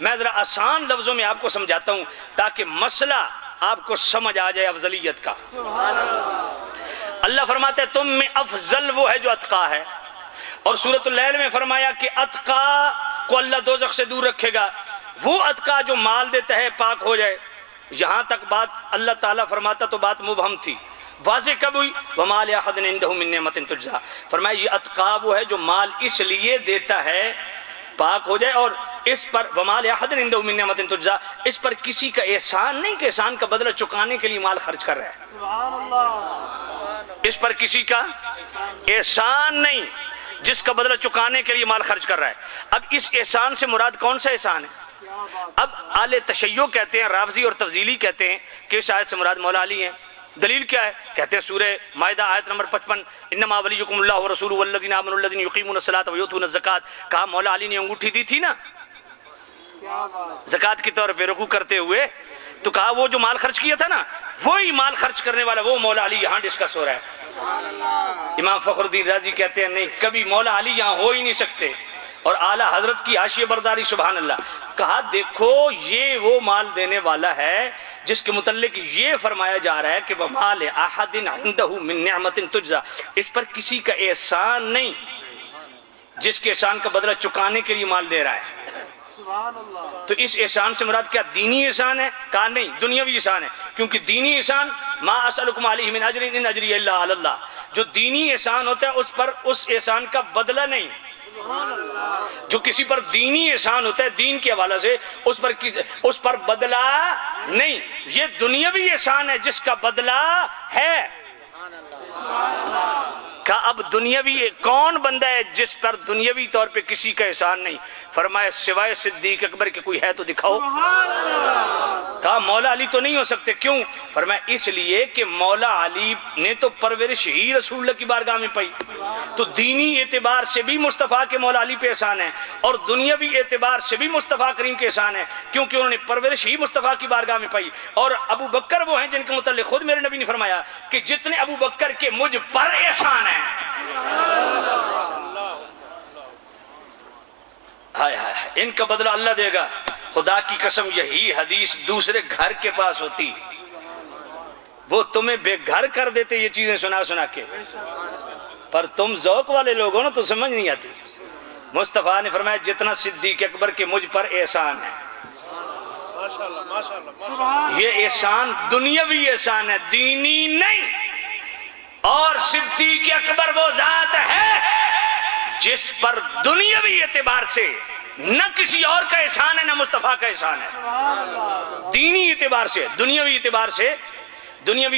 میں ذرا آسان لفظوں میں آپ کو سمجھاتا ہوں تاکہ مسئلہ آپ کو سمجھ آ جائے افضلیت کا۔ اللہ فرماتا ہے تم میں افضل وہ ہے جو اتقا ہے، اور سورۃ اللیل میں فرمایا کہ اتقا کو اللہ دوزخ سے دور رکھے گا، وہ اتقا جو مال دیتا ہے پاک ہو جائے۔ یہاں تک بات اللہ تعالیٰ فرماتا تو بات مبہم تھی، واضح کب ہوئی؟ وَمَا لِأَحَدٍ عِندَهُ مِن نِعْمَةٍ تُجْزَىٰ، فرمایا یہ اتقا وہ ہے جو مال اس لیے دیتا ہے پاک ہو جائے، اور اس پر وَمَا لِأَحَدٍ عِندَهُ مِن نِعْمَةٍ تُجْزَىٰ، اس پر کسی کا احسان نہیں کہ احسان کا بدلہ چکانے کے لیے مال خرچ کر رہا ہے۔ سبحان اللہ، اس پر کسی کا احسان نہیں جس کا بدلہ چکانے کے لیے مال خرچ کر رہا ہے۔ اب اس احسان سے مراد کون سا احسان ہے؟ اب اہل تشیع کہتے ہیں، رافضی اور تفضیلی کہتے ہیں کہ اس آیت سے مراد مولا علی ہیں۔ دلیل کیا ہے؟ کہتے ہیں سورہ مائدہ آیت نمبر 55، انما ولیکم اللہ ورسولہ والذین آمنوا الذین یقیمون الصلاۃ ویؤتون الزکاۃ، کہا مولا علی نے انگوٹھی دی تھی نا زکوٰۃ کے طور پہ رکوع کرتے ہوئے، تو کہا وہ جو مال خرچ کیا تھا نا وہی مال خرچ کرنے والا وہ مولا علی یہاں ڈسکس ہو رہا ہے۔ امام فخر الدین رازی کہتے ہیں نہیں، کبھی مولا علی یہاں ہو ہی نہیں سکتے، اور اعلیٰ حضرت کی حاشیہ برداری سبحان اللہ۔ کہا دیکھو یہ وہ مال دینے والا ہے جس کے متعلق یہ فرمایا جا رہا ہے کہ وَمَا لِأَحَدٍ عِندَهُ مِن نِعْمَةٍ تُجْزَىٰ، اس پر کسی کا احسان نہیں جس کے احسان کا بدلہ چکانے کے لیے مال دے رہا ہے۔ سبحان اللہ، تو اس احسان سے مراد کیا دینی احسان ہے؟ کہا نہیں، دنیاوی احسان ہے، کیونکہ دینی احسان ما اسألکم علیہ من اجر ان اجری الا علی اللہ، جو دینی احسان ہوتا ہے اس پر اس احسان کا بدلہ نہیں۔ جو کسی پر دینی احسان ہوتا ہے دین کے حوالے سے اس پر بدلہ نہیں، یہ دنیاوی احسان ہے جس کا بدلہ ہے۔ کہا اب دنیاوی کون بندہ ہے جس پر دنیاوی طور پہ کسی کا احسان نہیں؟ فرمایا سوائے صدیق اکبر کے کوئی ہے تو دکھاؤ۔ کہا مولا علی تو نہیں ہو سکتے، کیوں؟ فرمایا اس لیے کہ مولا علی نے تو پرورش ہی رسول اللہ کی بارگاہ میں پائی، تو دینی اعتبار سے بھی مصطفیٰ کے مولا علی پہ احسان ہے، اور دنیاوی اعتبار سے بھی مصطفیٰ کریم کے احسان ہے، کیونکہ انہوں نے پرورش ہی مصطفیٰ کی بارگاہ میں پائی۔ اور ابو بکر وہ ہیں جن کے متعلق خود میرے نبی نے فرمایا کہ جتنے ابو بکر کے مجھ پر احسان ہے، ہائے ہائے ان کا بدلہ اللہ دے گا۔ خدا کی قسم یہی حدیث دوسرے گھر کے پاس ہوتی، وہ تمہیں بے گھر کر دیتے یہ چیزیں سنا سنا کے، پر تم ذوق والے لوگ ہو نا تو سمجھ نہیں آتی۔ مصطفیٰ نے فرمایا جتنا صدیق اکبر کے مجھ پر احسان ہے، یہ احسان دنیاوی احسان ہے، دینی نہیں۔ اور صدیق اکبر وہ ذات ہے جس پر دنیاوی اعتبار سے نہ کسی اور کا احسان ہے نہ مصطفیٰ کا احسان ہے، دینی اعتبار سے دنیاوی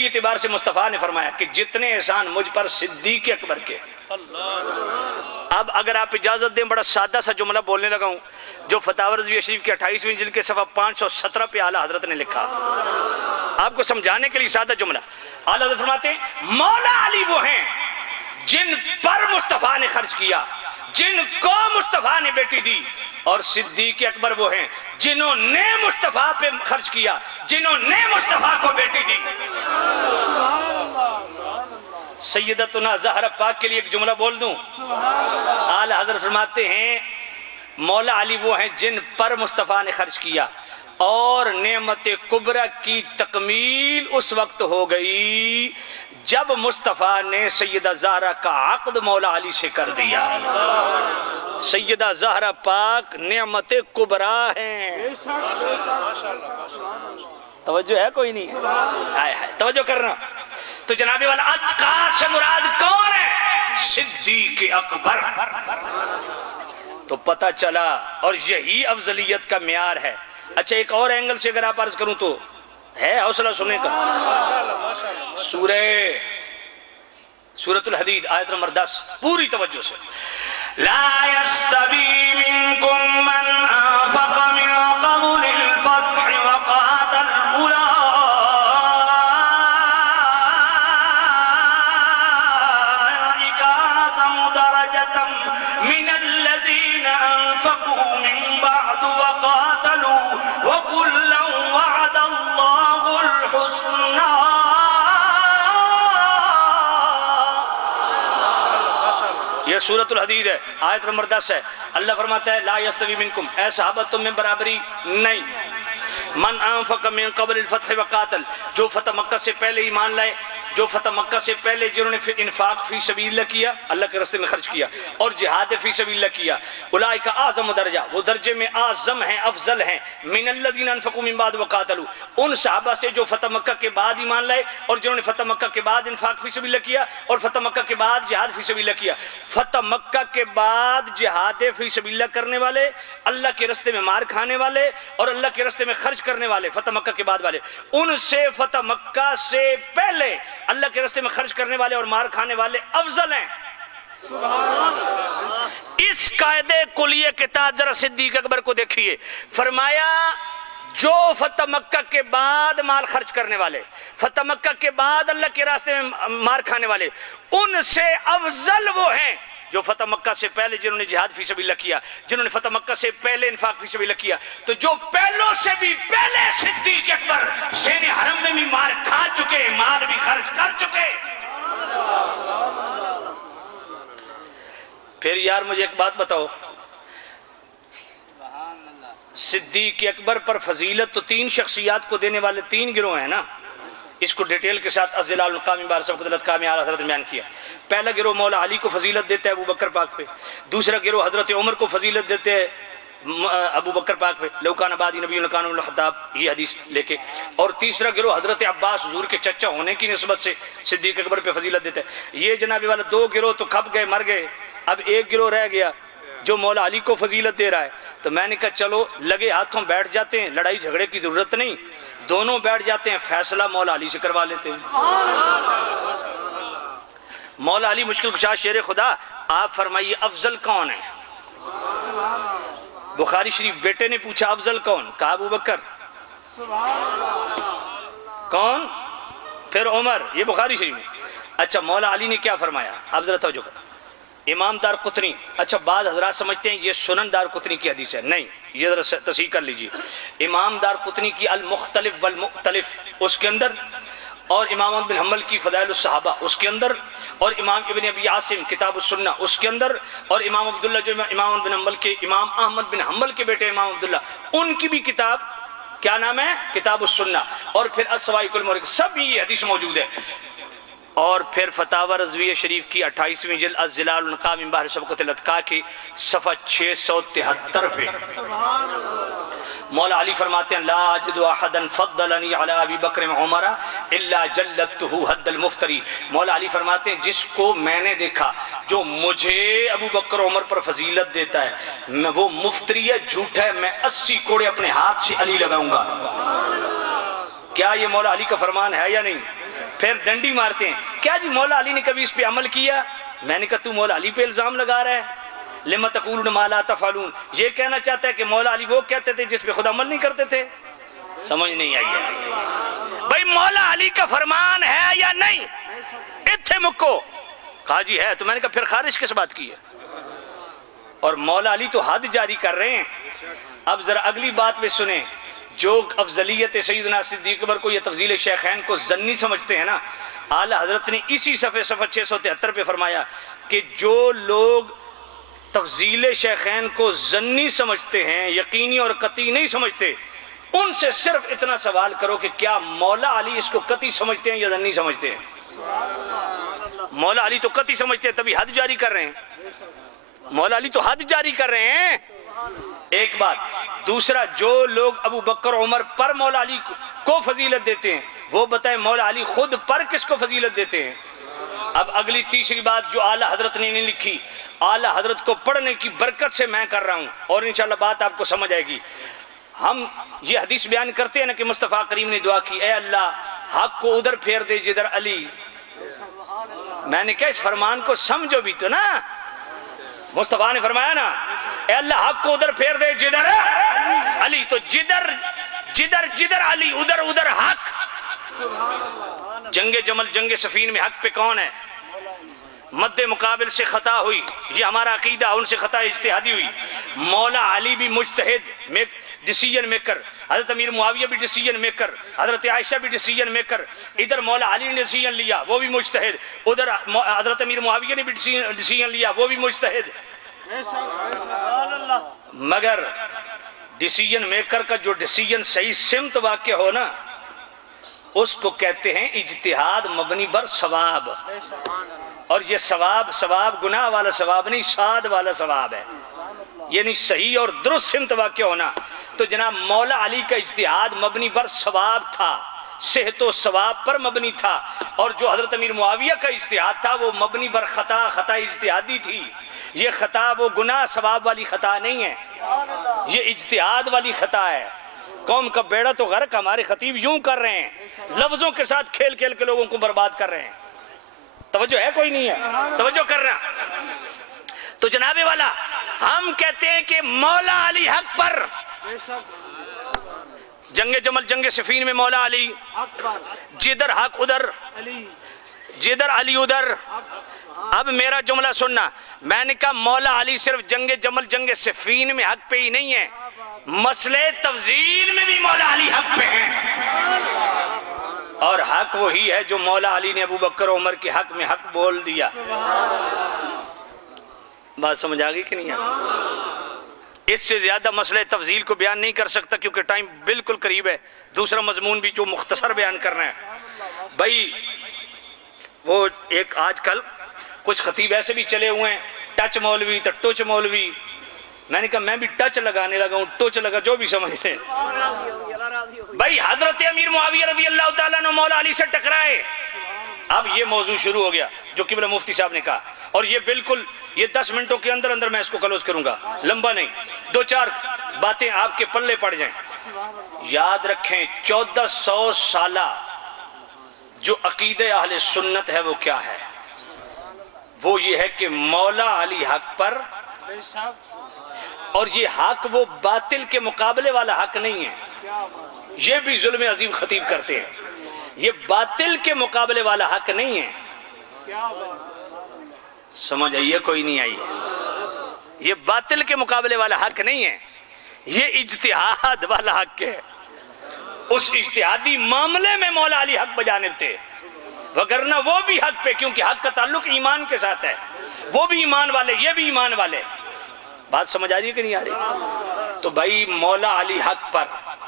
اعتبار سے مصطفیٰ نے فرمایا کہ جتنے احسان مجھ پر صدیق اکبر کے۔ اب اگر آپ اجازت دیں بڑا سادہ سا جملہ بولنے لگا ہوں جو فتاوی رضویہ شریف کے 28ویں جلد کے صفحہ 517 پہ اعلیٰ حضرت نے لکھا، آپ کو سمجھانے کے لیے سادہ جملہ۔ اعلیٰ حضرت فرماتے ہیں مولا علی وہ ہیں جن پر مصطفیٰ نے خرچ کیا، جن کو مصطفیٰ نے بیٹی دی، اور صدیق اکبر وہ ہیں جنہوں نے مصطفیٰ پہ خرچ کیا، جنہوں نے مصطفیٰ کو بیٹی دی۔ سیدتنا زہرا پاک کے لیے ایک جملہ بول دوں، اعلیٰ حضرت فرماتے ہیں مولا علی وہ ہیں جن پر مصطفیٰ نے خرچ کیا، اور نعمت کبریٰ کی تکمیل اس وقت ہو گئی جب مصطفیٰ نے سیدہ زہرا کا عقد مولا علی سے کر دیا۔ سیدہ زہرا پاک نعمت کبریٰ ہیں، توجہ ہے کوئی نہیں؟ آئے ہائے توجہ کرنا۔ تو جناب والا اتقا سے مراد کون ہے؟ صدیق اکبر۔ تو پتہ چلا، اور یہی افضلیت کا معیار ہے۔ اچھا ایک اور اینگل سے اگر آپ عرض کروں تو ہے حوصلہ سننے کا، سورۃ الحدید آیت نمبر 10 پوری توجہ سے، لا يستوي منكم من انفق من قبل الفتح وقاتل اولئك اعظم درجة من الذين انفقوا من بعد وقاتلوا وكلا وعد الله الحسنى۔ یہ سورۃ الحدید ہے، آیت نمبر 10 ہے، اللہ فرماتا ہے لا یستوی منکم، اے صحابہ تم میں برابری نہیں، من انفق من قبل الفتح وقاتل، جو فتح مکہ سے پہلے ایمان لائے، جو فتح مکہ سے پہلے جنہوں نے انفاق فی سبیل اللہ کیا، اللہ کے راستے میں خرچ کیا، اور جہاد فی سبیل اللہ کیا، اولئک اعظم درجہ، وہ درجے میں اعظم ہیں، افضل ہیں، من الذین انفقوا من بعد وقاتلوا، ان صحابہ سے جو فتح مکہ کے بعد ایمان لائے اور جنہوں نے فتح مکہ کے بعد انفاق فی سبیل اللہ کیا اور فتح مکہ کے بعد جہاد فی سبیل اللہ کیا۔ فتح مکہ کے بعد جہاد فی سبیل اللہ کرنے والے، اللہ کے راستے میں مار کھانے والے اور اللہ کے راستے میں خرچ کرنے والے، فتح مکہ کے بعد والے، ان سے فتح مکہ سے پہلے اللہ کے راستے میں خرچ کرنے والے اور مار کھانے والے افضل ہیں۔ اس قاعدے کلیہ کے تحت ذرا صدیق اکبر کو دیکھیے، فرمایا جو فتح مکہ کے بعد مال خرچ کرنے والے، فتح مکہ کے بعد اللہ کے راستے میں مار کھانے والے، ان سے افضل وہ ہیں جو فتح مکہ سے پہلے جنہوں نے جہاد فی سبیل اللہ کیا، جنہوں نے فتح مکہ سے پہلے انفاق فی سبیل اللہ کیا۔ تو جو پہلوں سے بھی پہلے صدیق اکبر شین حرم میں بھی مار کھا چکے، مال بھی خرچ کر چکے۔ پھر یار مجھے ایک بات بتاؤ، صدیق اکبر پر فضیلت تو 3 شخصیات کو دینے والے 3 گروہ ہیں نا، اس کو ڈیٹیل کے ساتھ الظلال القامی بار سب قدرت کامی اعلیٰ حضرت بیان کیا۔ پہلا گروہ مولا علی کو فضیلت دیتا ہے ابو بکر پاک پہ، دوسرا گروہ حضرت عمر کو فضیلت دیتے ہیں ابو بکر پاک پہ، لو کان بعدی نبی کان عمر الخطاب، یہ حدیث لے کے، اور تیسرا گروہ حضرت عباس حضور کے چچا ہونے کی نسبت سے صدیق اکبر پہ فضیلت دیتا ہے۔ یہ جناب والا 2 گروہ تو کھپ گئے، مر گئے، اب ایک گروہ رہ گیا جو مولا علی کو فضیلت دے رہا ہے۔ تو میں نے کہا چلو لگے ہاتھوں بیٹھ جاتے ہیں، لڑائی جھگڑے کی ضرورت نہیں، دونوں بیٹھ جاتے ہیں، فیصلہ مولا علی سے کروا لیتے ہیں۔ مولا علی مشکل کشا شیر خدا، آپ فرمائیے افضل کون ہے؟ بخاری شریف بیٹے نے پوچھا افضل کون؟ کہا ابو بکر۔ کون؟ پھر عمر، یہ بخاری شریف میں۔ اچھا مولا علی نے کیا فرمایا؟ آپ ذرا توجہ کریں۔ امام دار قطنی، اچھا بعض حضرات سمجھتے ہیں یہ سنن دار قطنی کی حدیث ہے، نہیں، یہ ذرا تصحیح کر لیجئے۔ امام دار قطنی کی المختلف والمختلف اس کے اندر، اور امام احمد بن حنبل کی فضائل الصحابہ اس کے اندر، اور امام ابن ابی عاصم کتاب السنہ اس کے اندر، اور امام عبداللہ جو امام احمد بن حنبل کے، امام احمد بن حنبل کے بیٹے امام عبداللہ، ان کی بھی کتاب کیا نام ہے؟ کتاب السنہ، اور پھر السوائق المورق، سب یہ حدیث موجود ہے۔ اور پھر فتاوی رضویہ شریف کی 28ویں جلد الظلال النقاء من بحر سبقت الاتقاء کی صفحہ 673 پہ مولا علی فرماتے ہیں لا اجد احدا فضلنی علی ابی بکر عمر الا جلدته حد المفتری۔ مولا علی فرماتے ہیں جس کو میں نے دیکھا جو مجھے ابو بکر عمر پر فضیلت دیتا ہے وہ مفتری ہے، جھوٹا ہے، میں 80 کوڑے اپنے ہاتھ سے علی لگاؤں گا۔ کیا یہ مولا علی کا فرمان ہے یا نہیں؟ پھر ڈنڈی مارتے ہیں، کیا جی مولا علی نے کبھی اس پہ عمل کیا؟ میں نے کہا تو مولا علی پہ الزام لگا رہا ہے، لما تقولون ما لا تفعلون، یہ کہنا چاہتا ہے کہ مولا علی وہ کہتے تھے جس پہ خود عمل نہیں کرتے تھے؟ سمجھ نہیں آئی ہے بھائی، مولا علی کا فرمان ہے یا نہیں؟ اتھے مکو کہا جی ہے، تو میں نے کہا پھر خارج کس بات کی ہے؟ اور مولا علی تو حد جاری کر رہے ہیں۔ اب ذرا اگلی بات بھی سنیں، جو افضلیت سیدنا صدیق اکبر کو یا تفضیل شیخین کو ظنی سمجھتے ہیں نا، اعلیٰ حضرت نے اسی صفحہ 673 پہ فرمایا کہ جو لوگ تفضیل شیخین کو ظنی سمجھتے ہیں، یقینی اور قطعی نہیں سمجھتے، ان سے صرف اتنا سوال کرو کہ کیا مولا علی اس کو قطعی سمجھتے ہیں یا ظنی سمجھتے ہیں؟ مولا علی تو قطعی سمجھتے ہیں، تبھی حد جاری کر رہے ہیں۔ مولا علی تو حد جاری کر رہے ہیں، ایک بات۔ دوسرا، جو لوگ ابو بکر عمر پر مولا علی کو فضیلت دیتے ہیں وہ بتائیں مولا علی خود پر کس کو فضیلت دیتے ہیں؟ اب اگلی تیسری بات جو اعلیٰ حضرت نے نہیں لکھی، اعلیٰ حضرت کو پڑھنے کی برکت سے میں کر رہا ہوں، اور انشاءاللہ بات آپ کو سمجھ آئے گی۔ ہم یہ حدیث بیان کرتے ہیں نا کہ مصطفیٰ کریم نے دعا کی اے اللہ حق کو ادھر پھیر دے جدھر علی۔ میں نے کہا اس فرمان کو سمجھو بھی تو نا، مصطفیٰ نے فرمایا نا اے اللہ حق کو ادھر پھیر دے جدھر علی، تو جدھر علی ادھر ادھر حق۔ جنگ جمل جنگ سفین میں حق پہ کون ہے؟ مد مقابل سے خطا ہوئی، یہ ہمارا عقیدہ، ان سے خطا اجتہادی ہوئی۔ مولا علی بھی مجتہد، ڈیسیجن میکر، حضرت امیر معاویہ بھی ڈیسیجن میکر، حضرت عائشہ بھی ڈیسیجن میکر، ادھر مولا علی نے ڈیسیجن لیا وہ بھی مجتہد، ادھر حضرت امیر معاویہ نے بھی ڈیسیجن لیا وہ بھی مجتہد۔ بے شک سبحان اللہ۔ مگر ڈیسیجن میکر کا جو ڈیسیجن صحیح سمت واقع ہو نا، اس کو کہتے ہیں اجتہاد مبنی بر ثواب، بے شک اور یہ ثواب گناہ والا ثواب نہیں، سعاد والا ثواب ہے، یعنی صحیح اور درست سمت واقع ہونا۔ تو جناب مولا علی کا اجتہاد مبنی بر ثواب تھا، صحت و ثواب پر مبنی تھا، اور جو حضرت امیر معاویہ کا اجتہاد تھا وہ مبنی بر خطا اجتہادی تھی۔ یہ خطا وہ گناہ ثواب والی خطا نہیں ہے، یہ اجتہاد والی خطا ہے۔ قوم کا بیڑا تو غرق ہمارے خطیب یوں کر رہے ہیں، لفظوں کے ساتھ کھیل کھیل کے لوگوں کو برباد کر رہے ہیں۔ توجہ ہے کوئی نہیں ہے؟ توجہ کر رہا۔ تو جناب والا ہم کہتے ہیں کہ مولا علی حق پر، بے شک جنگ جمل جنگ صفین میں مولا علی، اکبر جدھر حق ادھر، علی جدھر علی ادھر۔ اب میرا جملہ سننا، میں نے کہا مولا علی صرف جنگ جمل جنگ صفین میں حق پہ ہی نہیں ہے، مسئلہ تفضیل میں بھی مولا علی حق پہ ہیں، اور حق وہی ہے جو مولا علی نے ابو بکر و عمر کے حق میں حق بول دیا۔ بات سمجھ آگئی کہ نہیں ہے؟ اس سے زیادہ مسئلہ تفضیل کو بیان نہیں کر سکتا کیونکہ ٹائم بالکل قریب ہے، دوسرا مضمون بھی جو مختصر بیان کرنا ہے۔ بھائی وہ ایک آج کل کچھ خطیب ایسے بھی چلے ہوئے ہیں، ٹچ مولوی تو ٹچ مولوی، میں نے کہا میں بھی ٹچ لگانے لگا ہوں، ٹچ لگا جو بھی سمجھ لیں۔ بھائی حضرت امیر معاویہ رضی اللہ تعالیٰ عنہ مولا علی سے ٹکرائے، اب یہ موضوع شروع ہو گیا جو قبلہ مفتی صاحب نے کہا، اور یہ بالکل یہ 10 منٹوں کے اندر اندر میں اس کو کلوز کروں گا، لمبا نہیں، 2-4 باتیں آپ کے پلے پڑ جائیں۔ یاد رکھیں 1400 سالہ جو عقیدہ اہل سنت ہے وہ کیا ہے؟ وہ یہ ہے کہ مولا علی حق پر، بے شک اور یہ حق وہ باطل کے مقابلے والا حق نہیں ہے، کیا بات یہ بھی ظلم عظیم خطیب کرتے ہیں، یہ باطل کے مقابلے والا حق نہیں ہے۔ کیا بات سمجھ آئیے کوئی نہیں آئی؟ یہ باطل کے مقابلے والا حق نہیں ہے، یہ اجتہاد والا حق ہے۔ اس اجتہادی معاملے میں مولا علی حق بجانب تھے، وگرنہ وہ بھی حق پہ، کیونکہ حق کا تعلق ایمان کے ساتھ ہے، وہ بھی ایمان والے یہ بھی ایمان والے۔ بات سمجھ آ رہی ہے کہ نہیں آ رہی؟ تو بھائی مولا علی حق پر،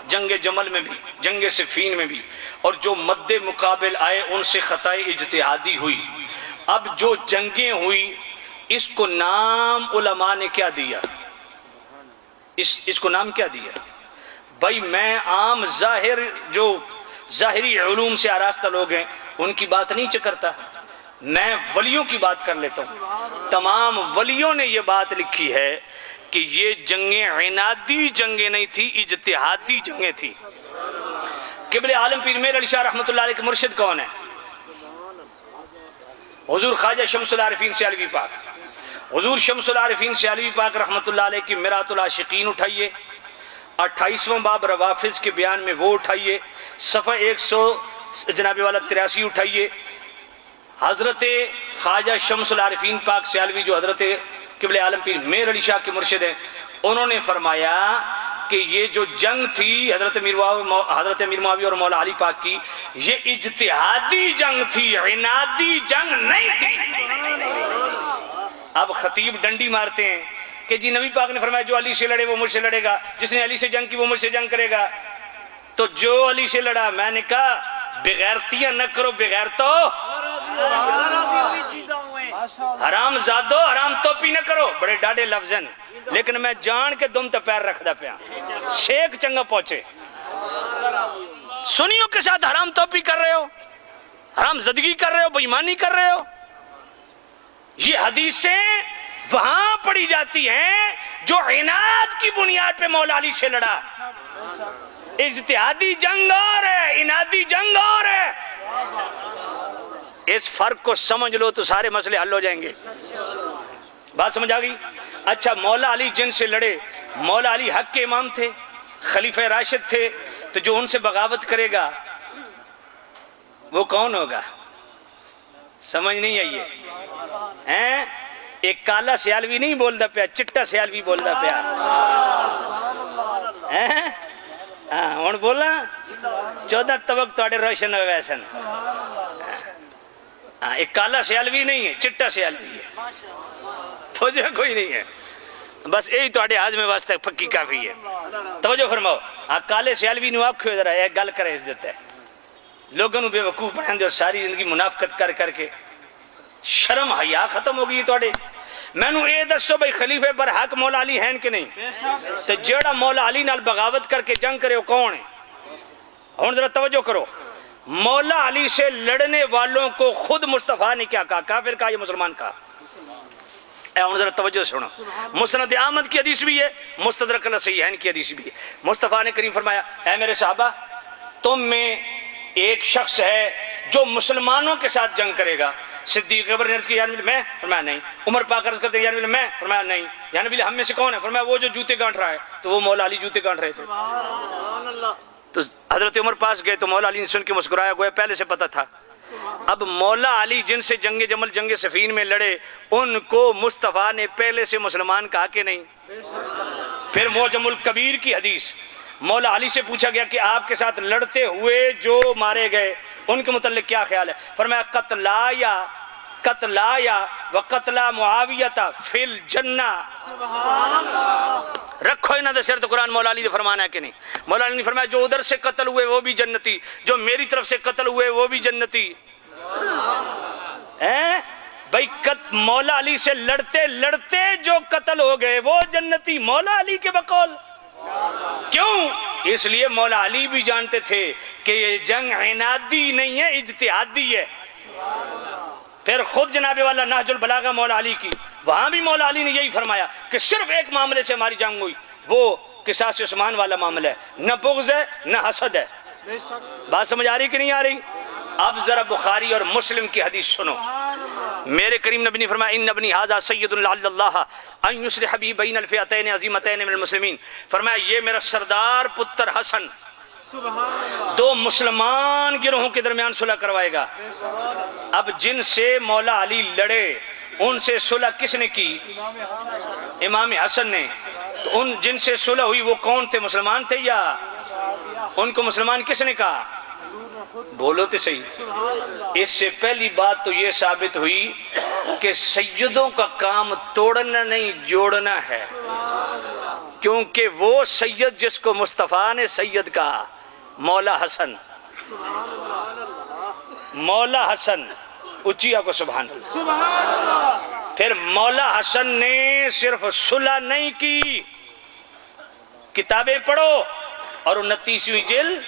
جنگ جمل میں بھی جنگ صفین میں بھی، اور جو مد مقابل آئے ان سے خطا اجتہادی ہوئی۔ اب جو جنگیں ہوئی اس کو نام علماء نے کیا دیا؟ اس کو نام کیا دیا؟ بھائی میں عام جو ظاہری علوم سے آراستہ لوگ ہیں ان کی بات نہیں چکرتا، میں ولیوں کی بات کر لیتا ہوں۔ تمام ولیوں نے یہ بات لکھی ہے کہ یہ جنگیں عنادی جنگیں نہیں تھی، اجتہادی جنگیں تھی۔ قبلہ عالم پیر میر علی شاہ رحمۃ اللہ علیہ کے مرشد کون ہے؟ حضور خواجہ شمس العارفین سیالوی پاک۔ حضور شمس العارفین سیالوی پاک رحمۃ اللہ علیہ کی مرات العاشقین اٹھائیے، 28واں باب روافظ کے بیان میں وہ اٹھائیے، صفحہ 100 جناب والا 83 اٹھائیے۔ حضرت خواجہ شمس العارفین پاک سیالوی جو حضرت قبلہ عالم پیر میر علی شاہ کے مرشد ہیں، انہوں نے فرمایا کہ یہ جو جنگ تھی حضرت امیر معاویہ اور مولا علی پاک کی، یہ اجتہادی جنگ تھی، عنادی جنگ نہیں تھی۔ اب خطیب ڈنڈی مارتے ہیں کہ جی نبی پاک نے فرمایا جو علی سے لڑے وہ مجھ سے لڑے گا، جس نے علی سے جنگ کی وہ مجھ سے جنگ کرے گا، تو جو علی سے لڑا، میں نے کہا بغیرتیاں نہ کرو، بغیرتو حرام زادو حرام توپی نہ کرو، بڑے ڈاڑے لفظ ہیں، لیکن میں جان کے دم تے پیر رکھ دا پیا، شیک چنگا پہنچے۔ سنیوں کے ساتھ حرام توپی کر رہے ہو، حرام زدگی کر رہے ہو، بے ایمانی کر رہے ہو۔ یہ حدیثیں وہاں پڑھی جاتی ہیں جو عناد کی بنیاد پہ مولا علی سے لڑا۔ اجتہادی جنگ اور ہے، عنادی جنگ اور ہے۔ اس فرق کو سمجھ لو تو سارے مسئلے حل ہو جائیں گے۔ بات سمجھ آ گئی؟ اچھا مولا علی جن سے لڑے، مولا علی حق کے امام تھے، خلیفہ راشد تھے، تو جو ان سے بغاوت کرے گا وہ کون ہوگا؟ سمجھ نہیں آئی ہے؟ ایک کالا سیالوی نہیں بولتا پیا، چٹا سیالوی بولتا پیا ہاں ہوں بولا 14 طبق تواڈے روشن ہوئے سن ہاں ایک کالا سیالوی نہیں ہے چٹا سیالوی ہے توجہ کوئی نہیں ہے بس یہی تواڈے ہاضمے واسطے پکی کافی ہے توجہ فرماؤ ہاں کالے سیالوی نو آکھو ذرا ایک گل کرے اس دیتا ہے لوگوں بے وقوف بنا دے ساری زندگی منافقت کر کر کے شرم حیا ختم ہو گئی تواڈے مینوں اے دسو بھائی خلیفے پر حق مولا علی ہیں کہ نہیں بے شک تو جیڑا مولا علی نال بغاوت کر کے جنگ کرے وہ کون ہے ہن ذرا توجہ کرو مولا علی سے لڑنے والوں کو خود مصطفیٰ نے کیا کہا کافر کہا یا مسلمان کہا اے ہن ذرا توجہ سنو مسند احمد کی حدیث بھی ہے مستدرک الصحیحین کی حدیث بھی ہے مصطفیٰ نے کریم فرمایا اے میرے صحابہ تم میں ایک شخص ہے جو مسلمانوں کے ساتھ جنگ کرے گا صدیق اکبر نے عرض کی یا نبی میں فرمایا نہیں عمر پاک عرض کرتے ہیں یا نبی میں فرمایا نہیں یا نبی ہم میں سے کون ہے فرمایا وہ جو جوتے گانٹ رہا ہے تو وہ مولا علی جوتے گانٹ رہے تھے تو حضرت عمر پاس گئے تو مولا علی نے سن کے مسکرایا گویا پہلے سے پتہ تھا اب مولا علی جن سے جنگ جمل جنگ صفین میں لڑے ان کو مصطفیٰ نے پہلے سے مسلمان کہا کہ نہیں پھر معجم الکبیر کی حدیث مولا علی سے پوچھا گیا کہ آپ کے ساتھ لڑتے ہوئے جو مارے گئے ان کے متعلق کیا خیال ہے فرمایا قتلایا و قتلا معاویہ فی الجنہ رکھو انہاں دے سر تو قرآن مولا علی دے فرمانا ہے کہ نہیں مولا علی نے فرمایا جو ادھر سے قتل ہوئے وہ بھی جنتی جو میری طرف سے قتل ہوئے وہ بھی جنتی بھائی مولا علی سے لڑتے لڑتے جو قتل ہو گئے وہ جنتی مولا علی کے بقول کیوں اس لیے مولا علی بھی جانتے تھے کہ یہ جنگ عنادی نہیں ہے اجتہادی ہے پھر خود جناب والا نہج البلاغہ مولا علی کی وہاں بھی مولا علی نے یہی فرمایا کہ صرف ایک معاملے سے ہماری جنگ ہوئی وہ قصاص عثمان والا معاملہ ہے نہ بغض ہے نہ حسد ہے بے شک بات سمجھ آ رہی کہ نہیں آ رہی اب ذرا بخاری اور مسلم کی حدیث سنو میرے کریم نبی نے فرمایا ان ابنی ھذا سید لعل اللہ ان یصلح بی بین الفئتین عظیمتین من المسلمین فرمایا یہ میرا سردار پتر حسن سبحان اللہ دو مسلمان گروہوں کے درمیان صلح کروائے گا اب جن سے مولا علی لڑے ان سے صلح کس نے کی امام حسن امام حسن نے تو ان جن سے صلح ہوئی وہ کون تھے مسلمان تھے یا ان کو مسلمان کس نے کہا بولو تو صحیح اس سے پہلی بات تو یہ ثابت ہوئی کہ سیدوں کا کام توڑنا نہیں جوڑنا ہے کیونکہ وہ سید جس کو مصطفیٰ نے سید کہا مولا حسن مولا حسن اچیا کو سبحان اللہ سبحان اللہ پھر مولا حسن نے صرف صلح نہیں کی کتابیں پڑھو اور 29ویں جلد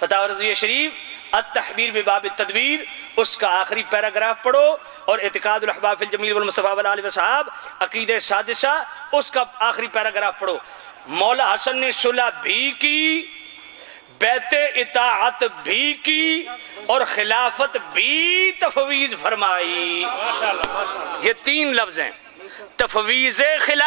فتاوی رضویہ شریف التحبیر بباب التدبیر اس کا آخری پیراگراف پڑھو اور اعتقاد الاحباب فی الجمیل والمصطفیٰ والآل وصحاب عقیدہ سادسہ اس کا آخری پیراگراف پڑھو مولا حسن نے صلح بھی کی بیعت اطاعت بھی کی اور خلافت بھی تفویض فرمائی یہ 3 لفظ ہیں تفویض خلافت